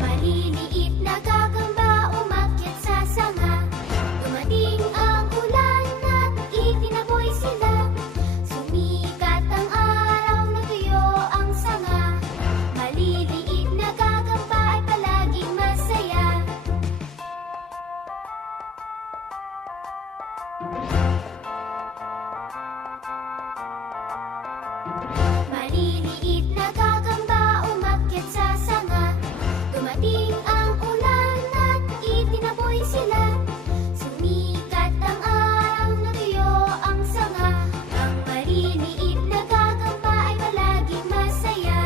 Maliliit na gagamba umakyat sa sanga. Dumating ang ulan at itinaboy sila. Sumikat ang araw, natuyo ang sanga. Maliliit na gagamba ay palaging masaya. Maliliit na gagamba umakyat sa sanga. Dumating ang ulan at itinaboy sila. Sumikat ang araw, natuyo ang sanga. Ang maliliit na gagamba ay palaging masaya.